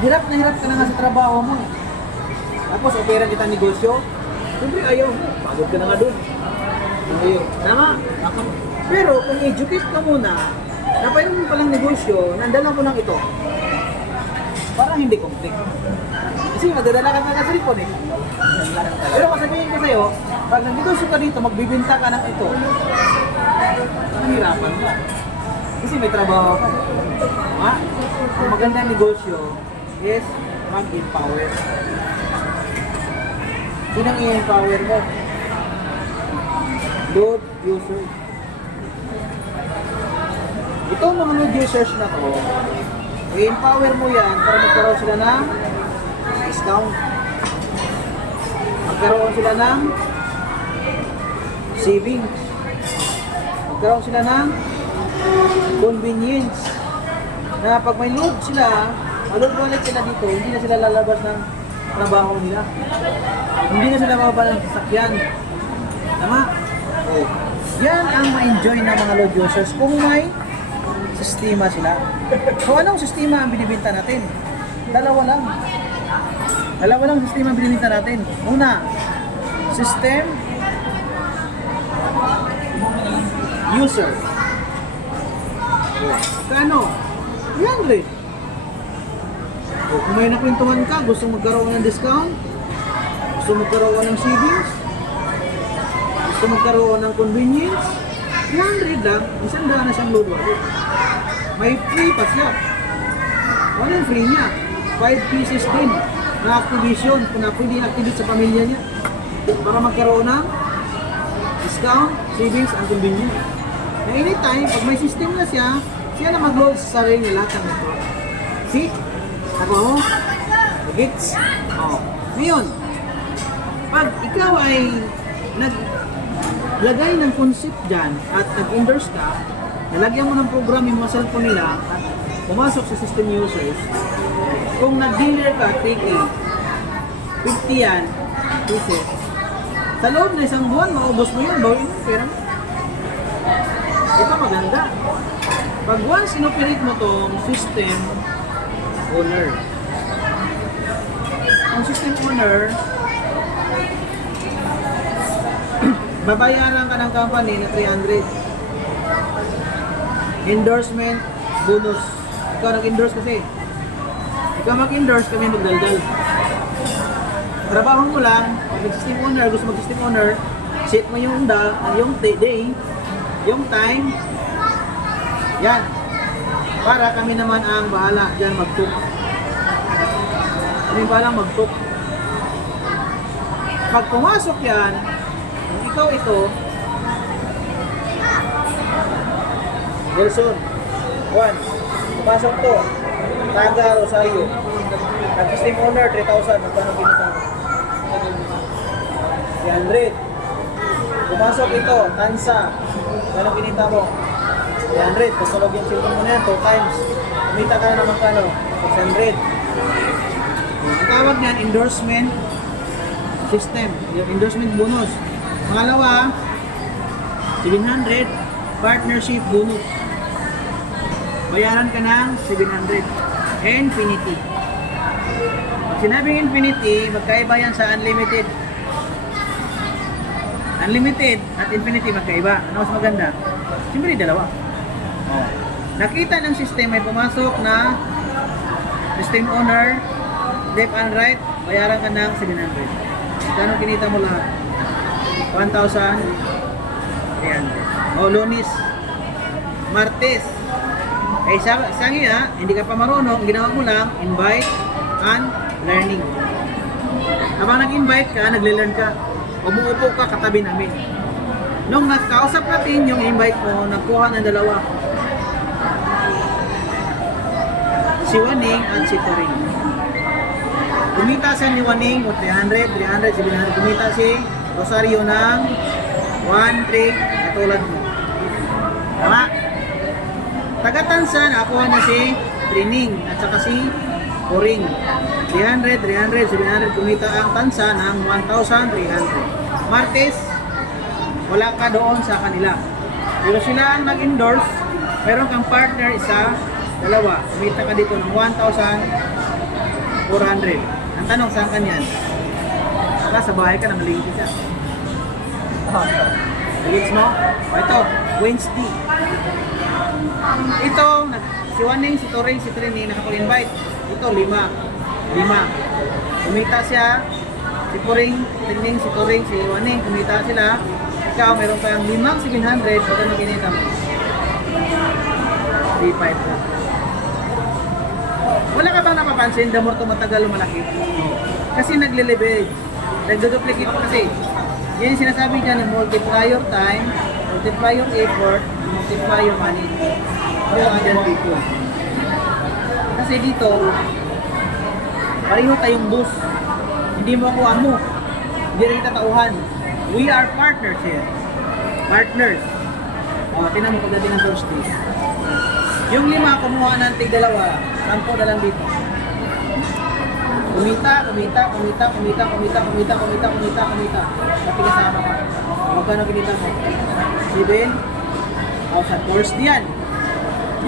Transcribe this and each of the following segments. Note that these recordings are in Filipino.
hirap ka na nga sa trabaho mo eh. Tapos opera kita negosyo, siyempre ayaw mo, pagod ka na nga doon. Ayaw. Tama? Pero kung educate ka muna, napayon mo palang negosyo, nandalan ko lang ito. Parang hindi complete. Kasi madadala ka na sa lipon eh. Pero kasabihin ko sa'yo, pag nag-negosyo ka dito, magbibinta ka ng ito, mahirapan ka. Kasi may trabaho ka. Tama? Ang magandang negosyo is mag-empower. Sinang i-empower mo? Load user. Itong mga load users na to, i-empower mo yan para magkaroon sila ng discount. Magkaroon sila ng savings. Magkaroon sila ng convenience. Na pag may load sila, load wallet sila dito, hindi na sila lalabas ng trabaho nila. Hindi na sila mababa ng sasakyan. Tama? Oh. Yan ang ma-enjoy ng mga load users kung may sistema sila. So anong sistema ang binibenta natin? Dalawa lang. Dalawa lang sistema ang binibenta natin. Una, system user. Kano? Yan rin. Kung may nakwentuhan ka, gusto magkaroon ng discount, gusto magkaroon ng savings, gusto magkaroon ng convenience, 100 lang, isang daan na siyang load wallet. May free pa siya. Ano yung free niya? 5 pieces din na activation kung na pwede activate sa pamilya niya para magkaroon ng discount, savings, and convenience. Na anytime, pag may system na siya, siya na mag-load sa sarili niya lahat ng ito. See? Ako? Gets? Oh. Ngayon, pag ikaw ay naglagay ng concept dyan at nag-endorse ka, nalagyan mo ng program yung mga cellphone nila at pumasok sa system users, kung nag-dealer ka, take 50 yan, pieces, sa loob na isang buwan, maubos mo yun, bawin mo, pera mo. Ito maganda. Pag once inoperate mo tong system owner, ang system owner, babayaran ka ng company na 300. Endorsement, bonus. Ikaw nag-endorse kasi. Ikaw mag-endorse, kami magdaldal. Trabaho mo lang, mag-system owner, gusto mag-system owner, set mo yung day, yung time, yan. Para kami naman ang bahala dyan mag-took. Kami bahala mag-took. Pag pumasok yan, kung ikaw ito, Wilson, 1, pumasok to, Taga Rosario, nag-system owner, 3,000, magkano kinita mo? 300. Pumasok ito, Tansa, magkano kinita mo? 300. Pagkalog yung cellphone mo na yan, 2 times. Kumita ka na naman kano? 600. Ang tawag niyan, endorsement system. Yung endorsement bonus. Pangalawa, 700, partnership bonus. Bayaran ka ng 700. Infinity. Pag sinabing infinity, magkaiba yan sa unlimited. Unlimited at infinity magkaiba. Ano mas maganda? Siyempre dalawa. Oh. Nakita ng system may pumasok na system owner, left and right, bayaran ka ng 700. Kano kinita mo lahat? 1,300. O Lunes, Martes. Eh sangi hindi ka pa marunong, ginawa mo lang invite and learning. Habang nag-invite ka, nagle-learn ka. Umuupo ka katabi namin. Nung nakausap natin yung invite mo, nagkuha ng dalawa. Si Waning at si Toring. Kumita sa ni Waning o 300, 700. Kumita si Rosario ng 1,300 katulad mo. Tama? Taga-Tansa, nakakuha na si Training at saka si Toring. 300, 700. Kumita ang Tansa ng 1,300. Martes, wala ka doon sa kanila. Pero sila ang nag-endorse, meron kang partner isa, dalawa. Kumita ka dito ng 1,300. 400. Ang tanong, saan ka niyan? Sa bahay ka na, malingkit ka. Gets mo? O ito, Wednesday. Ito, si Waning, si Toring, si Trini, nakapag-invite. Ito, 5. Kumita siya, si Puring, Trini, si Toring, si Waning, kumita sila. Ikaw, meron kang 5,700, pagka na kinita mo. 3,500 lang. Wala ka bang napapansin, the more tumatagal lumalaki? Kasi nagle-leverage. Nagdo-duplicate kasi. Yan yung sinasabi dyan, multiply your time, multiply your effort, multiply your money. Ano nga dyan dito? Kasi dito, pareho tayong boss. Hindi mo ako amo. Hindi rin kita tauhan. We are partners here. Partners. O, tinan mo pagdating ng Thursday. Yung 5, kumuha ng tig-2, 10 na lang dito. Kumita. Pati kasama ka. Magkano kinita mo? 7,000. Thursday yan.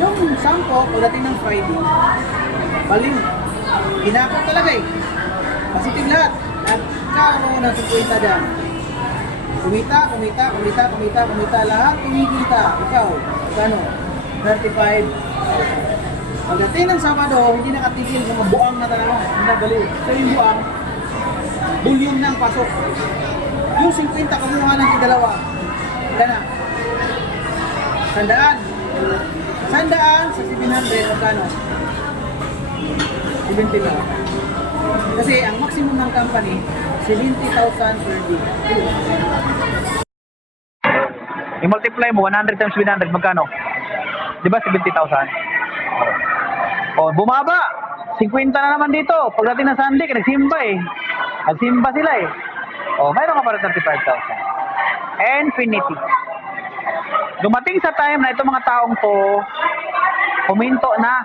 Yung 10, pagdating ng Friday, baliw. Ginakot talaga eh. Positive lahat. Nagkaroon ng 50 dyan. Kumita. Lahat kumikita. Ikaw, magkano? 35. Pagdating ng Sabado, hindi nakatigil kung mabuang na talaga. Hindi na baliw. So yung buang, bulyong ng pasok. Yung 50 kumuha ng tig-2. Gana. 100 sa 700, magkano? 70 lang. Kasi ang maximum ng company, 70,000 per day. I-multiply mo, 100 times 700, magkano? Di ba 70,000? O, bumaba. 50 na naman dito. Pagdating ng Sunday, nagsimba eh. Nagsimba sila eh. O, mayroon ka para 35,000. Infinity. Dumating sa time na itong mga taong to, huminto na.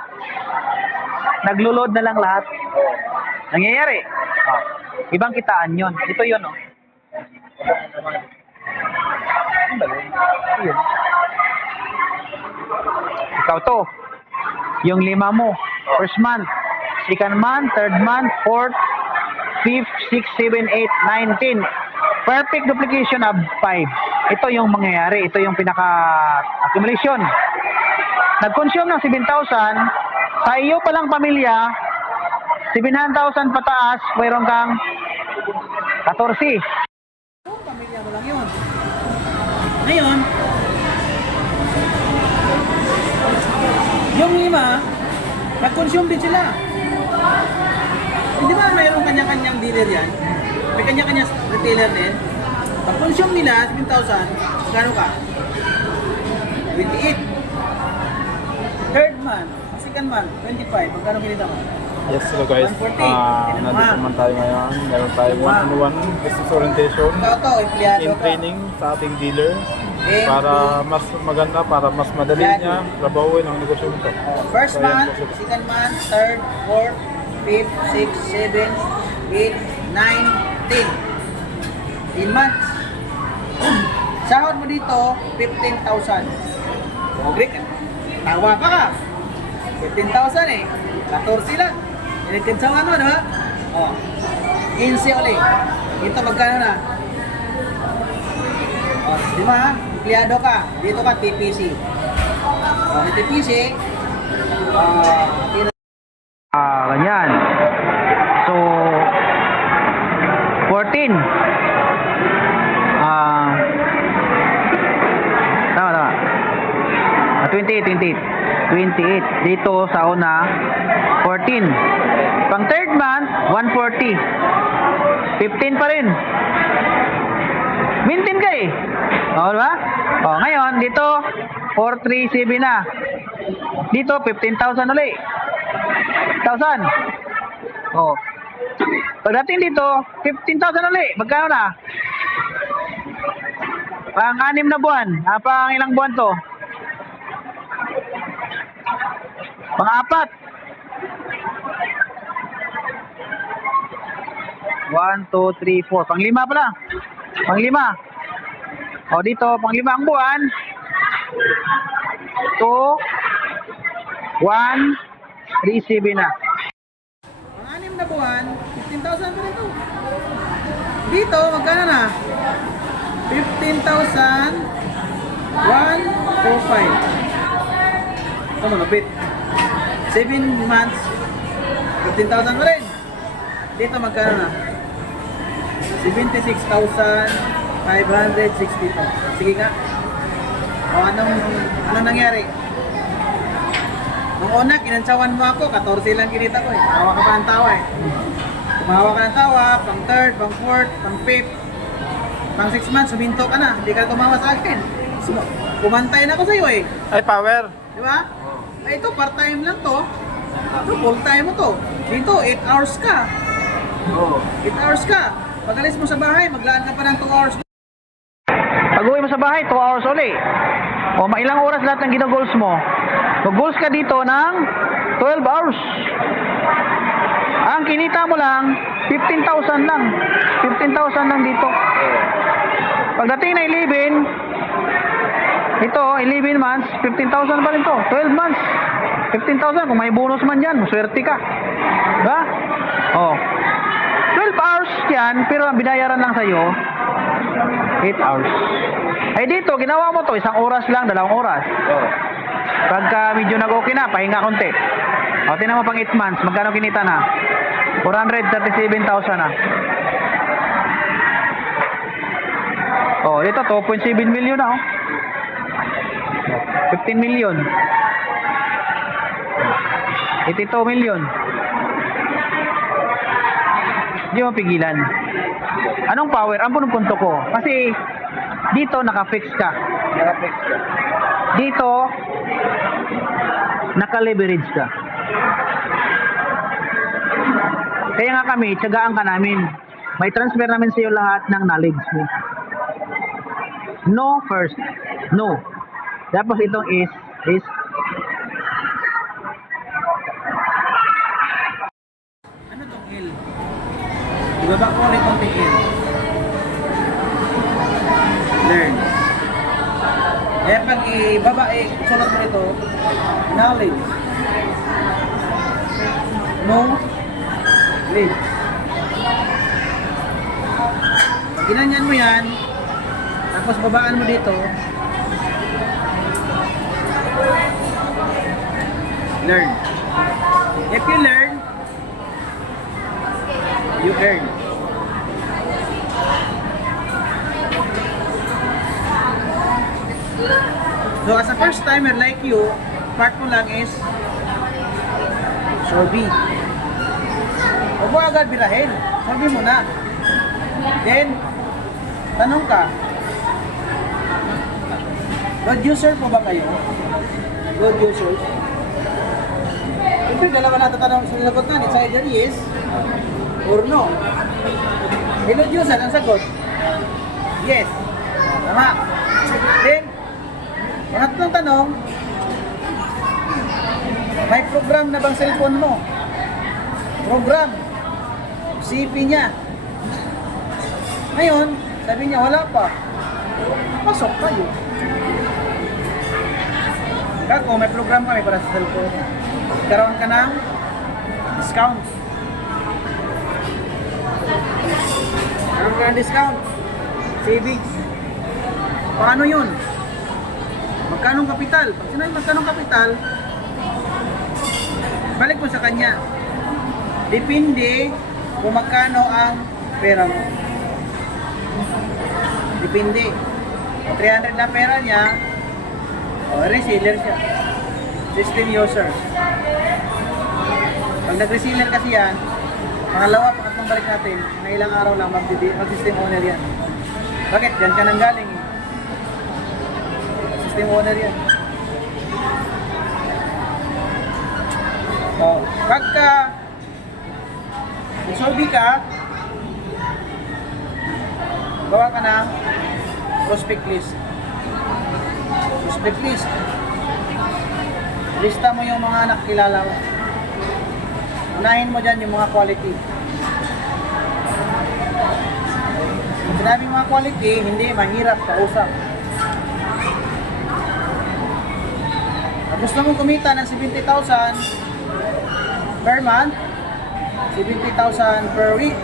Naglo-load na lang lahat. Nangyayari. Ibang kitaan yun. Ito yun, oh. Yun. Ikaw to. Yung 5 mo. First month. Second month. Third month. Fourth. Fifth. Sixth. 7, 8, 9, 10. Perfect duplication of 5. Ito yung mangyayari. Ito yung pinaka-accumulation. Nag-consume ng 7,000. Sa iyo palang pamilya, 700,000 pataas, mayroon kang 14. Yung pamilya mo lang yun. Ngayon, yung 5, nag-consume din sila. Hindi ba mayroong kanya-kanyang dealer yan? May kanya-kanya retailer din. Pag-consume nila, 7,000, magkano ka? 28. Third month, second month, 25. Magkano kinita mo? Yes, hello guys. 140. Nandito naman tayo ngayon. Meron tayong one-on-one business orientation Ikaw to, empleyado in ka. training sa ating dealer And para mas maganda, para mas madali niya trabahuin ang negosyo nito. First So, ayan month, po sila. second month, third, fourth, fifth, sixth, seventh, 8, 9, 10. 10 months. Sahod mo dito, 15,000. Agree ka? Tawa pa ka. 15,000 eh. 14 lang. Initinsawan mo, no? O. 15 ulit. Ito magkano na? O, di ba ha? Empleyado ka. Dito ka, TPC. O, may TPC. Ganyan. So, 14. Tama. 28. Dito sa una, 14. Pang third month, 140. 15 pa rin. Maintain ka eh. O, diba? O, ngayon, dito, 437 na. Dito, 15,000 ulit. 1,000. Oh. Pagdating dito, 15,000 ulit. Magkano na? Pang 6 na buwan. Pang ilang buwan to? Pang 4. 1, 2, 3, 4. Pang 5 pala. Pang 5. O dito, pang 5 ang buwan. 2, 1, 3, 7 na. Ang 6 na buwan, 15,000 pa rin to. Dito, magkano na? 15,145. Ito malupit. 7 months, 15,000 pa rin. Dito magkano na? 76,562. Sige nga. O anong nangyari? Nung una, kinantsawan mo ako, 14 lang kinita ko eh. Tawa ka pa ng tawa eh. Tumawa ka ng tawa, pang third, pang fourth, pang fifth, pang 6 months, suminto ka na. Hindi ka tumawa sa akin. Kumantay na ako sa'yo eh. Ay, power. Di ba? Ay, ito, part-time lang to. Ito, full-time mo to. Dito, 8 hours ka. Oo. 8 hours ka. Pag alis mo sa bahay, maglaan ka pa ng 2 hours. Pag uwi mo sa bahay, 2 hours uli. O, mailang oras lahat ng ginagoals mo. Mag-goals ka dito ng 12 hours. Ang kinita mo lang, 15,000 lang. 15,000 lang dito. Pagdating na 11, ito, 11 months, 15,000 pa rin to. 12 months, 15,000. Kung may bonus man dyan, maswerte ka. Diba? Oh. 12 hours yan, pero ang binayaran lang sa'yo, 8 hours. Ay dito, ginawa mo to, 1 oras lang, 2 oras. Oo. Pagka medyo nag-okay na, pahinga konti. O, tinan mo pang 8 months, magkano kinita na? 437,000 na. O, dito, 2.7 million na, oh. 15 million. 82 million. Hindi mo pigilan. Anong power? Ang punto ko. Kasi, dito, naka-fix ka. Naka-fix ka. Dito, naka-leverage ka. Kaya nga kami, tiyagaan ka namin. May transfer namin sa iyo lahat ng knowledge mo. No first. No. Tapos itong is Ano tong L? Ibaba ko ulit konti L. Learn. Kaya pag ibaba, sulat mo ito, knowledge. Knowledge. Pag ginanyan mo yan, tapos babaan mo dito, learn. If you learn, you earn. So as a first timer like you, part mo lang is sorbi. Huwag mo agad birahin. Sorbi mo na. Then, tanong ka, good user po ba kayo? Good users? Siyempre, dalawa na tatanong sa sagot na. It's either yes or no. Good user, ang sagot? Yes. Tama. Then, pangatlong tanong, may program na bang cellphone mo? Program. CP niya. Ngayon, sabi niya wala pa. Pasok kayo. Kako, may program kami para sa cellphone. Karoon ka ng discount. Karoon ka ng discount. Savings. Paano yun? Magkanong kapital? Pag sinabi magkanong kapital, balik mo sa kanya. Depende kung magkano ang pera mo. Depende. 300 na pera niya, reseller siya. System user. Pag nag-reseller kasi yan, pangalawa, pangatlong balik natin, mga ilang araw lang mag-system owner yan. Bakit? Diyan ka nang galing eh. System owner yan. So, pagka solve ka, gawa ka ng prospect list. Prospect list. Lista mo yung mga nakilala mo. Unahin mo dyan yung mga quality. Kung sinabing mga quality, hindi mahirap kausap. Kung gusto mong kumita ng 70,000 per month, 70,000 per week,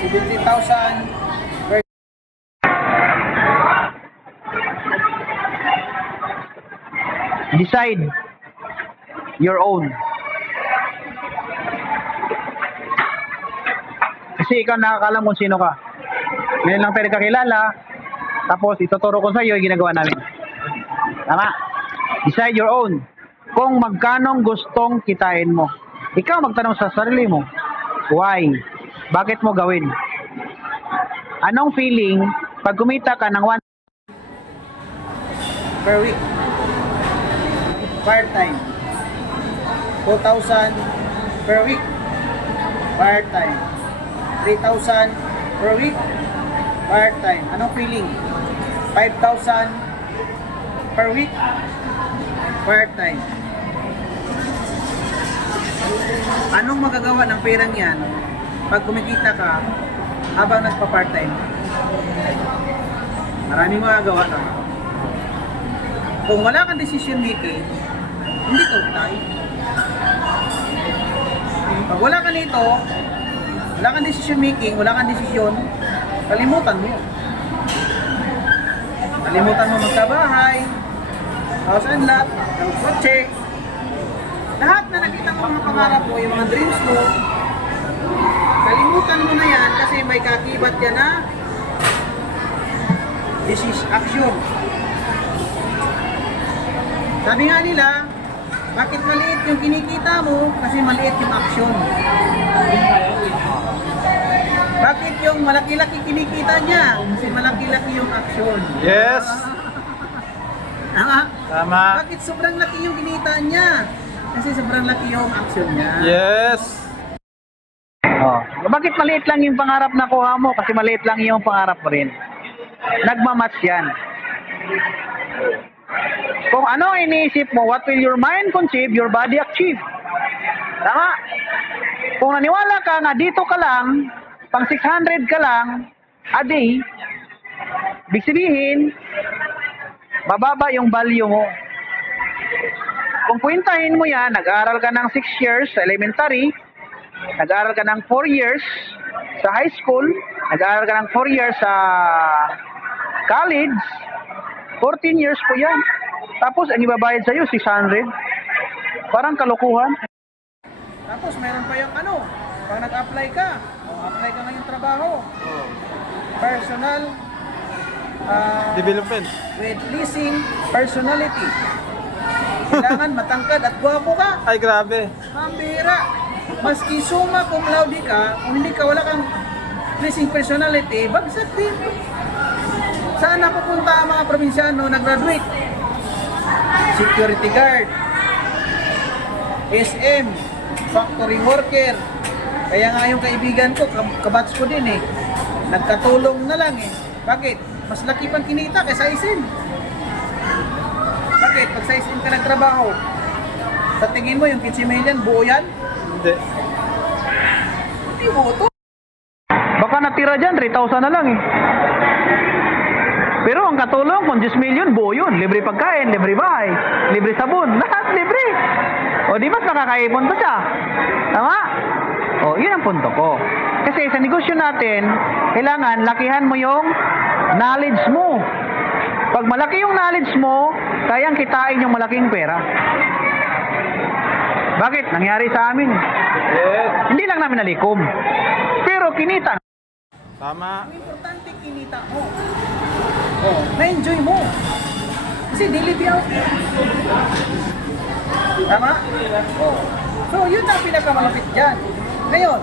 70,000 per Decide your own. Kasi ikaw nakakalam kung sino ka. Ngayon lang tayo kakilala, tapos ituturo ko sa iyo yung ginagawa namin. Tama? Decide your own. Kung magkanong gustong kitain mo. Ikaw magtanong sa sarili mo, why? Bakit mo gawin? Anong feeling pag kumita ka ng per week. Part-time. 2,000 per week. Part-time. 3,000 per week. Part-time. Anong feeling? 5,000 per week. Part-time. Anong magagawa ng perang yan pag kumikita ka habang nagpa-part-time? Maraming magagawa ka. Kung wala kang decision making, hindi ka utay. Pag wala ka nito, wala kang decision making, wala kang desisyon, kalimutan mo yun. Kalimutan mo magkabahay, house and lot, kotse. Lahat na nakita mo mga pangarap mo, yung mga dreams mo, kalimutan mo na yan kasi may kakibat yan na action. Sabi nga nila, bakit maliit yung kinikita mo? Kasi maliit yung action. Bakit yung malaki-laki kinikita niya? Kasi malaki-laki yung action. Yes! Tama? Tama. Bakit sobrang laki yung kinita niya? Kasi sobrang laki yung action niya. Yes! Oh, bakit maliit lang yung pangarap na kuha mo? Kasi maliit lang yung pangarap mo rin. Nagmamatch yan. Kung ano iniisip mo, what will your mind conceive, your body achieve. Tama? Kung naniwala ka nga dito ka lang, pang 600 ka lang a day, ibig sabihin, bababa yung value mo. Kung puwintahin mo yan, nag-aaral ka ng 6 years sa elementary, nag-aaral ka ng 4 years sa high school, nag-aaral ka ng 4 years sa college, 14 years po yan. Tapos, ang ibabayad sa'yo, 600. Parang kalukuhan. Tapos meron pa yung ano, pag nag-apply ka, apply ka ngayong trabaho, personal Development. with leasing personality. Kailangan matangkad at gwapo ka. Ay, grabe. Mambira. Maski summa cum laude ka, kung hindi ka, wala kang pleasing personality, bagsak din. Saan napupunta ang mga probinsyano na graduate? Security guard, SM, factory worker. Kaya nga yung kaibigan ko, kabats ko din eh. Nagkatulong na lang eh. Bakit? Mas laki pang kinita kaysa SM. Bakit? Pag sa SM ka nagtrabaho, sa tingin mo yung 15 million, buo yan? Hindi. Hindi buo to. Baka natira dyan, 3,000 na lang eh. Pero ang katulong, kung 10 million, buo yun. Libre pagkain, libre bahay, libre sabon, lahat libre. O di mas nakakaipon pa siya. Tama? O, yun ang punto ko. Kasi sa negosyo natin, kailangan lakihan mo yung knowledge mo. Pag malaki yung knowledge mo, kayang kitain yung malaking pera. Bakit? Nangyari sa amin. Yes! Hindi lang namin nalikom. Pero kinita. Tama. Ang importante kinita mo. Oh, na-enjoy mo. Kasi daily biyaw. Tama? Oh. So, yun ang pinakamalapit dyan. Ngayon,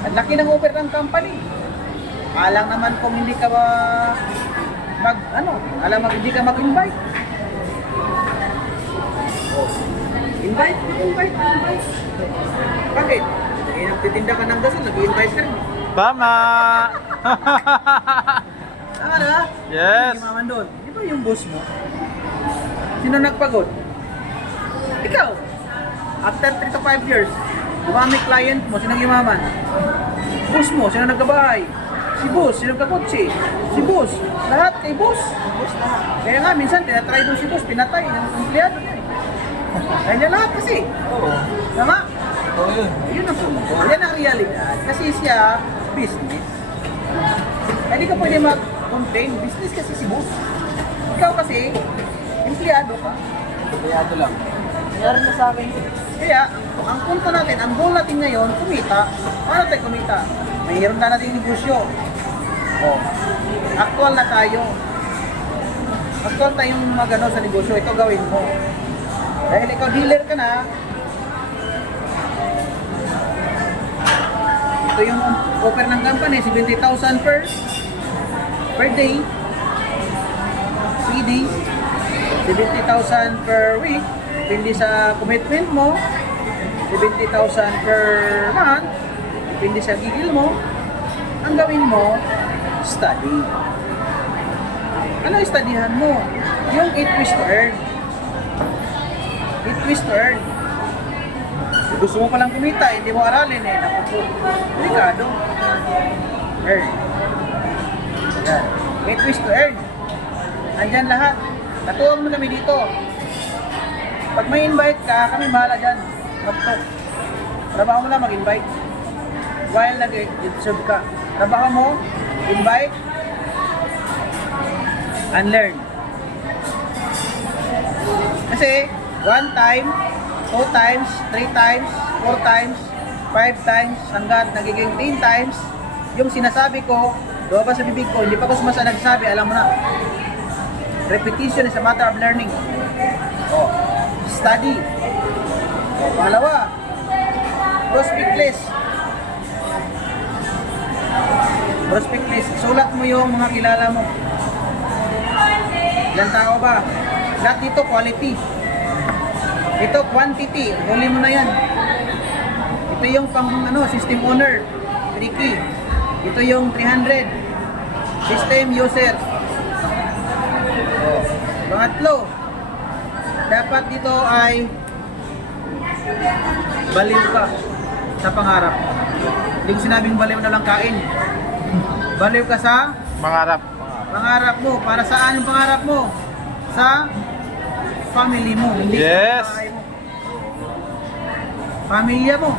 ang laki ng offer ng company. Alang naman kung hindi ka hindi ka mag-invite. Oh. Invite. Bakit? Eh, nagtitinda ka ng dasal, nag-invite ka rin. Tama! Tama na? Yes! Hindi maman doon. Di ba yung boss mo? Sino nagpagod? Ikaw. After 3 to 5 years, dumami client mo, sino yumaman? Boss mo, sino nagkabahay? Si boss, sino nagkakotse? Si boss. Lahat kay boss. Kaya nga, minsan, tinatry doon si boss, pinatay ng empleyado niya eh. Kaya niya lahat kasi. Oo. Tama? Oo, yun ang punto. Yan ang realidad. Kasi siya, business. Hindi ka pwede mag-complain. Business kasi si boss. Ikaw kasi, empleyado ka. Empleyado lang. Nangyari na sa akin. Kaya, ang punto natin, ang goal natin ngayon, kumita. Paano tayo kumita? Mayroon na natin negosyo. Oh, actual na tayo. Actual tayong magano sa negosyo. Ito gawin mo. Dahil ikaw dealer ka na, ito yung offer ng company, 70,000 per day. CD, 70,000 per week. Depende sa commitment mo. 70,000 per month. Depende sa gigil mo. Ang gawin mo, study. Ano yung studyhan mo? Yung 8 ways to earn. 8 ways to earn. Gusto mo palang kumita, hindi mo aralin eh. Naku po. Delikado. Earn. Yan. 8 ways to earn. Nandyan lahat. Natuwang mo kami dito. Pag may invite ka, kami bahala dyan. Laptop. Trabaho mo lang mag-invite. While nag-serve ka. Trabaho mo, invite, and learn. Kasi, 1 time, 2 times, 3 times, 4 times, 5 times, hanggat nagiging 10 times, yung sinasabi ko, lumabas sa bibig ko, hindi pa ko sumasa nagsabi, alam mo na. Repetition is a matter of learning. Oh, study. Oh, pangalawa, prospect list. Prospect list. Sulat mo yung mga kilala mo. Ilang tao ba? Lahat dito quality. Ito quantity. Huli mo na yan. Ito yung pang system owner. Tricky. Ito yung 300. System user. Oh. Pangatlo. Dapat dito ay baliw ka sa pangarap. Hindi ko sinabing baliw na lang kain. Baliw ka sa Mangarap. pangarap mo. Para saan yung pangarap mo? Sa family mo. Hindi Yes. sa bahay mo. Pamilya mo.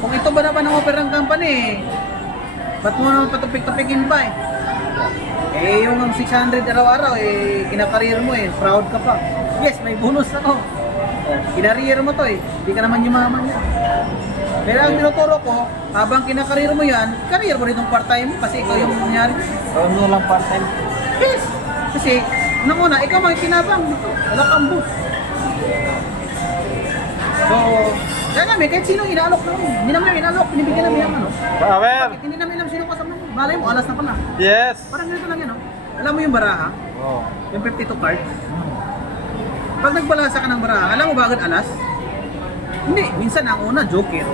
Kung ito ba naman ang offer ng company, ba't mo naman patupik-tupikin pa eh? Eh, yung 600 araw-araw, eh, kinakarir mo eh. Proud ka pa. Yes, may bonus ako. Kinarier mo to eh. Hindi ka naman yumaman yan. Pero ang tinuturo ko, habang kinakarir mo yan, career mo rin itong part-time mo kasi ikaw yung nangyari. Ano lang part-time? Yes! Kasi, unang-una, ikaw makikinabang dito. Wala kang boss. So, kaya namin, kahit sino inaalok namin. Hindi namin inaalok, binibigyan namin ng ano. Power! Bakit hindi namin alam sino kasama mo? Malay mo, alas na pala. Yes! Parang ganito lang yan, oh. Alam mo yung baraha? Oh. Yung 52 cards? Pag nagbalasa ka ng baraha, alam mo ba agad alas? Hindi, minsan ang una, joker.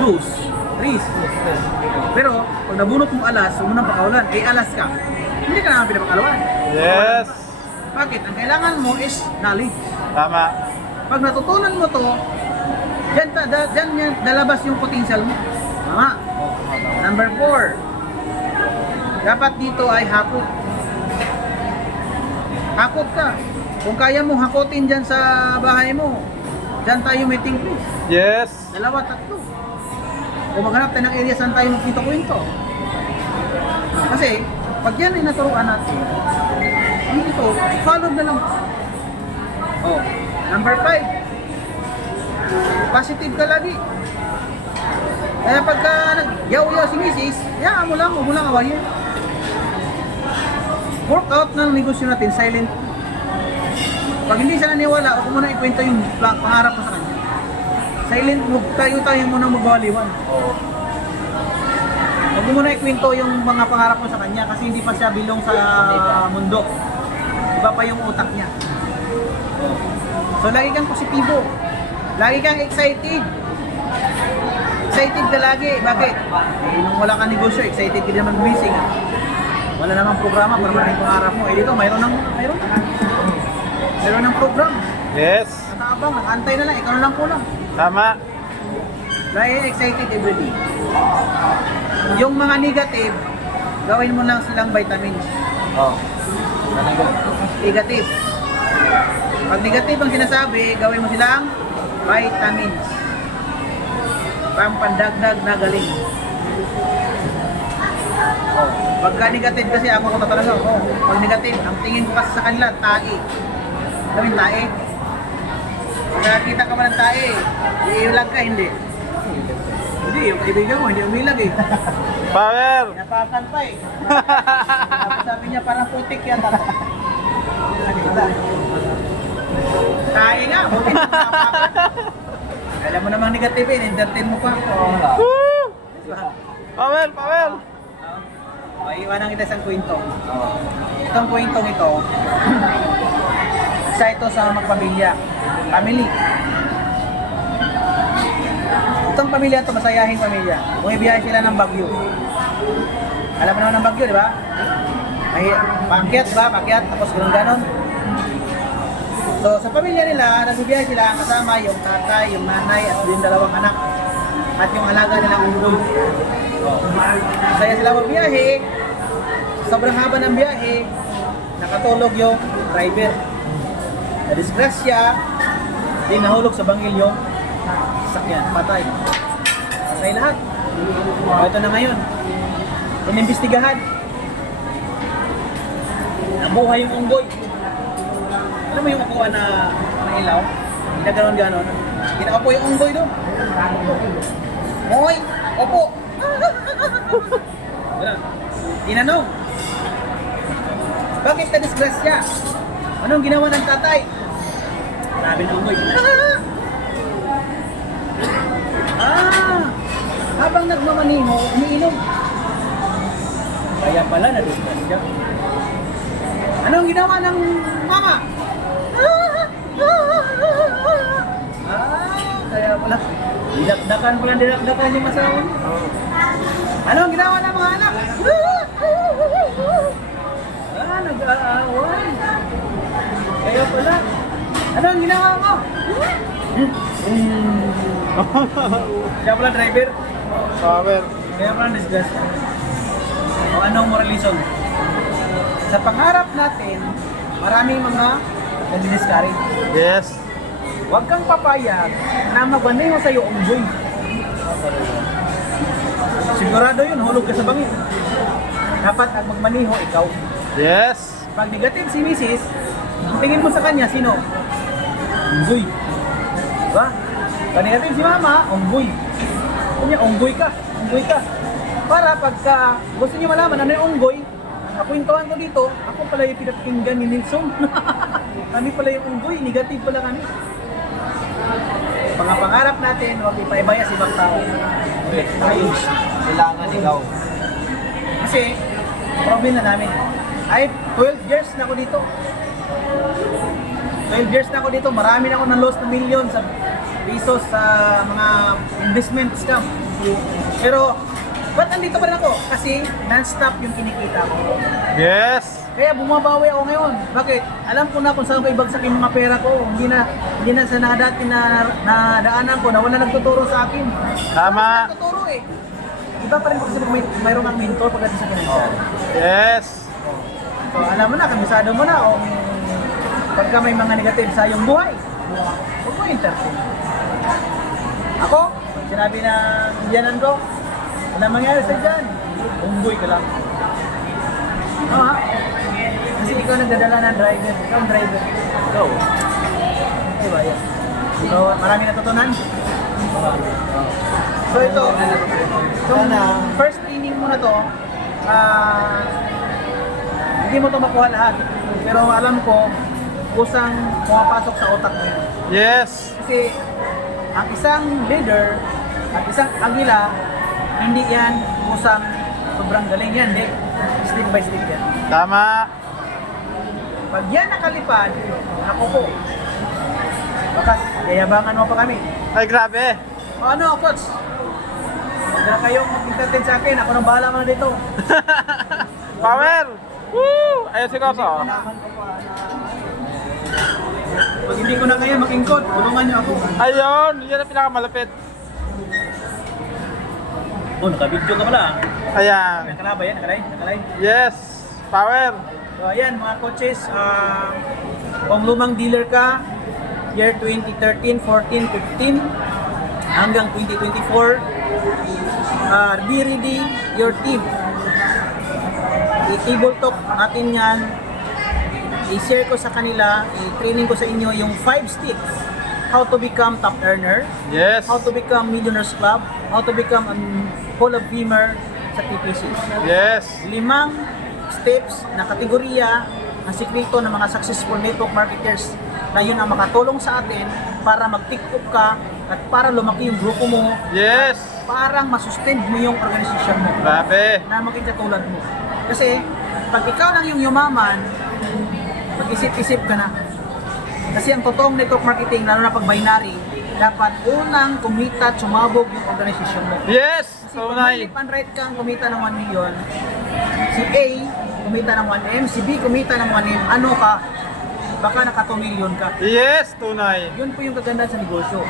Deuce, Tris. Pero, pag nabunot mo alas, unang pakawalan, eh alas ka. Hindi ka naman pinapakawalan. Yes! Bakit? Ang kailangan mo is knowledge. Tama. Pag natutunan mo to, dyan yan, lalabas yung potential mo. Tama. Number 4. Dapat dito ay hakot. Hakot ka. Kung kaya mong hakotin dyan sa bahay mo, dyan tayo meeting place. Yes! 2, 3. Kung maghanap tayo ng area saan tayo magkwento-kwento. Kasi, pag yan ay naturuan natin, dito, follow na lang. Oh, number 5. Positive ka lagi. Kaya pagka nag-yaw-yaw si misis, hayaan mo lang, huwag mo lang awayin. Work out ng negosyo natin, silent. Pag hindi siya naniwala, huwag mo na ikwento yung pangarap mo sa kanya. Silent, tayo muna magbawaliwan. Oo. Huwag mo muna ikwento yung mga pangarap mo sa kanya kasi hindi pa siya bilong sa mundo. Iba pa yung utak niya. So lagi kang positibo. Lagi kang excited. Excited ka lagi. Bakit? Eh, nung wala kang negosyo, excited ka naman gumising. Wala namang programa para maraming pangarap mo. Eh dito, mayroon ng program. Yes! Nakaabang, nakantay na lang, ikaw na lang kulang. Tama. Lagi excited every day. Yung mga negative, gawin mo lang silang vitamins. Oh. Negative. Pag negative ang sinasabi, gawin mo silang vitamins. Pampandagdag na galing. Oh, pagka negative kasi ako talaga. Oh, pag negative, ang tingin ko kasi sa kanila, tae. Alam mo yung tae? Pag nakakita ka ba ng tae, iilag ka, hindi. Hindi, yung kaibigan mo, hindi umilag eh. Power! Pinapakan pa eh. Tapos sabi niya, parang putik yan. Nakita. Tae nga, buti na pinapakan. Alam mo namang negative eh, entertain mo pa. Woo! Power! Power! Maiiwanan kita isang kwento. Itong kwentong ito, isa ito sa magpamilya. Family. Itong pamilya ito, masayahing pamilya. Bumibiyahe sila ng Baguio. Alam mo naman ng Baguio, di ba? May pakyat, di ba? Pakyat, tapos ganun-ganon. So, sa pamilya nila, nagbibiyahe sila kasama yung tatay, yung nanay, at yung dalawang anak. At yung alaga nilang unggoy. Saya sila magbiyahe. Sobrang haba ng biyahe. Nakatulog yung driver. Na-disgrasya. Di nahulog sa bangil yung sakyan. Patay. Patay lahat. O, ito na ngayon. Inimbestigahan. Nabuhay yung unggoy. Alam mo yung upuan na ilaw? Ginaganon-ganon. Ginaupo yung unggoy doon. Hoy! Opo! Tinanong. Bakit na-disgrasya? Anong ginawa ng tatay? Sabi ng unggoy. Habang nagmamaniho, umiinom. Kaya pala na-disgrasya. Anong ginawa ng mama? Kaya pala. Dinakdakan yung asawa niya. Anong ginawa ng mga anak? Nag-aaway. Kaya pala. Anong ginawa mo? Siya pala driver. Power! Kaya pala disgrasya. O anong moralism? Sa pangarap natin, maraming mga nag-discourage. Yes! Huwag kang papayag na magbanay mo sa'yo unggoy. Sigurado yun, hulog ka sa bangin. Dapat ang magmaniho, ikaw. Yes! Pag negative si Mrs., ang tingin mo sa kanya, sino? Unggoy. Diba? Pag negative si Mama, unggoy. Kanya, unggoy ka. Unggoy ka. Para pagka gusto niyo malaman ano yung unggoy, nakwentuhan ko dito, ako pala yung pinapakinggan ni Nilsson. Kami pala yung unggoy, negative pala kami. Mga pangarap natin, huwag ipaibaya sa ibang tao. Ayos. Kailangan ikaw. Kasi, problem na namin. Ay, 12 years na ako dito. 12 years na ako dito, marami na ako na-lost na million sa pesos sa mga investment scam. Pero, ba't nandito pa rin ako? Kasi, non-stop yung kinikita ko. Yes! Kaya bumabawi ako ngayon. Bakit? Alam ko na kung saan ko ibagsak yung mga pera ko. Hindi na sa dati na daanan ko na wala nagtuturo sa akin. Tama. Wala nagtuturo eh. Iba pa rin kasi pag mayroong ang mentor pagdating sa financial. Yes! So alam mo na, kabisado mo na kung pagka may mga negative sa iyong buhay. Huwag mo entertain. Ako, pag sinabi na indianan ko, wala mangyari sa dyan. Unggoy ka lang. No ha? Kasi ikaw nagdadala ng driver. Ikaw ang driver. Go. Diba yan? So, marami natutunan. So ito, itong first inning mo na to, hindi mo to makuha lahat. Pero alam ko, kusang pumapasok sa utak mo. Yes! Kasi ang isang leader at isang agila, hindi yan kusang sobrang galing yan. Hindi. Step by step yan. Tama! Pag yan nakalipad, ako po. Baka yayabangan mo pa kami. Ay, grabe! O ano, coach? Huwag na kayong mag-entertain sa akin. Ako nang bahala mo na dito. Power! Woo! Ayun si Koso. Pag hindi ko na kaya makingkod, tulungan niyo ako. Ayun! Yan ang pinakamalapit. Oh, naka-video ka pala. Ayan. Nakalaba yan, nakalay. Yes! Power! So ayan mga coaches, kung lumang dealer ka, year 2013, 14, 15, hanggang 2024. Be ready your team. I-table talk natin yan. I-share ko sa kanila, i-training ko sa inyo yung 5 steps. How to become top earner, Yes. how to become Millionaires Club, how to become a Hall of Famer sa TPC. Yes. 5 steps na kategorya ang sikreto ng mga successful network marketers na yun ang makatulong sa atin para mag-tick up ka at para lumaki yung grupo mo, Yes. parang masustain mo yung organisasyon mo Grabe. na maging katulad mo. Kasi pag ikaw lang yung yumaman, mag-isip-isip ka na. Kasi ang totoong network marketing, lalo na pag binary, dapat unang kumita at sumabog yung organisasyon mo. Yes. Kasi kung may Tunay. lip and right kang kumita ng 1 million, si A kumita ng 1M, si B kumita ng 1M, ano ka? Baka naka 2 million ka. Yes. Tunay. Yun po yung kagandahan sa negosyo.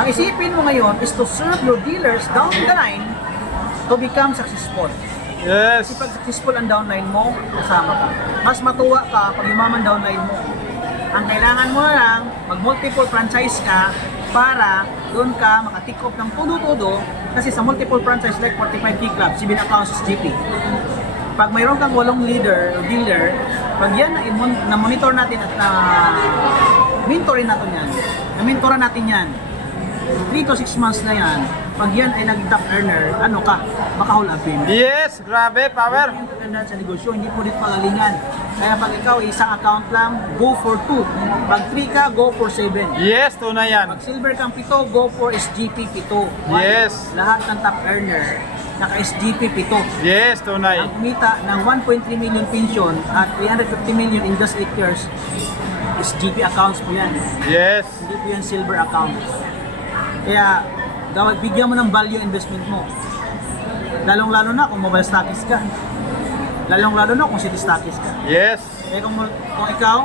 Ang isipin mo ngayon is to serve your dealers down the line to become successful. Yes. Kasi pag successful ang downline mo, kasama ka. Mas matuwa ka pag yumaman downline mo. Ang kailangan mo lang, mag-multiple franchise ka para doon ka makatik off ng todo-todo kasi sa multiple franchise like 45 key club, 7 accounts is GP. Pag mayroon kang 8 leader o dealer, pag yan na monitor natin at mentorin natin yan, na-mentoran natin yan, 3 to 6 months na yan, pag yan ay nag-top earner, ano ka, makahol up in. Yes. Grabe. Power. Yung kagandahan sa negosyo, hindi po dito pagalingan. Kaya pag ikaw isang account lang, go for 2. Pag 3 ka, go for 7. Yes. Tunay yan. Pag silver kang 7, go for SGP 7. Yes. Lahat ng top earner, naka-SGP 7. Yes. Tunay. Ang kumita ng 1.3 million pension at 350 million in just 8 years, SGP accounts po yan. Yes. Hindi po yan silver accounts. Kaya, bigyan mo ng value investment mo. Lalong-lalo na kung mobile stockist ka. Lalong-lalo na kung city stockist ka. Yes. Kaya kung ikaw,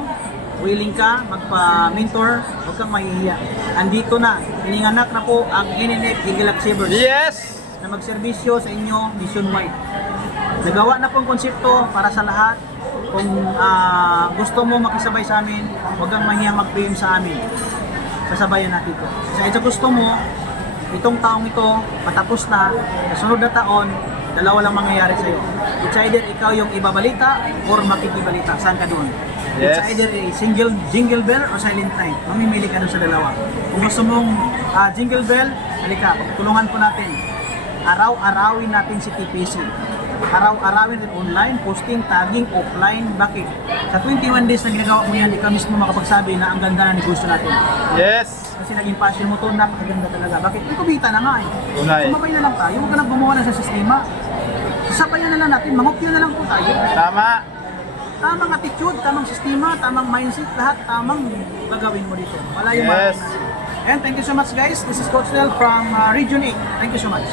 willing ka magpa-mentor, huwag kang mahihiya. Andito na, ininganak na po ang NNF Eagle Savers Yes. na magserbisyo sa inyo nationwide. Nagawa na pong konsepto para sa lahat. Kung gusto mo makisabay sa amin, huwag kang mahiyang mag-PM sa amin. Sasabayan natin ito. Kasi kung gusto mo, itong taong ito, patapos na, sa sunod na taon, dalawa lang mangyayari sa'yo. It's either ikaw yung ibabalita or makikibalita. Saan ka doon? Yes. It's either a jingle bell or silent night. Mamimili ka doon sa dalawa. Kung gusto mong jingle bell, halika, tulungan po natin. Araw-arawin natin si TPC. Araw-arawin rin online, posting, tagging, offline. Bakit? Sa 21 days na ginagawa mo yan, ikaw mismo makapagsabi na ang ganda ng negosyo natin. Yes. Kasi naging passion mo to, napakaganda talaga. Bakit? Yung kumita na nga eh. Tunay. Sumabay na lang tayo, huwag ka nang gumawa na sa sistema. Sabayan na lang natin, mangopya na lang po tayo. Tama. Tamang attitude, tamang sistema, tamang mindset, lahat tamang gagawin mo dito. Wala yung Yes. marketing natin. And thank you so much guys. This is Coach Del from Region 8. Thank you so much.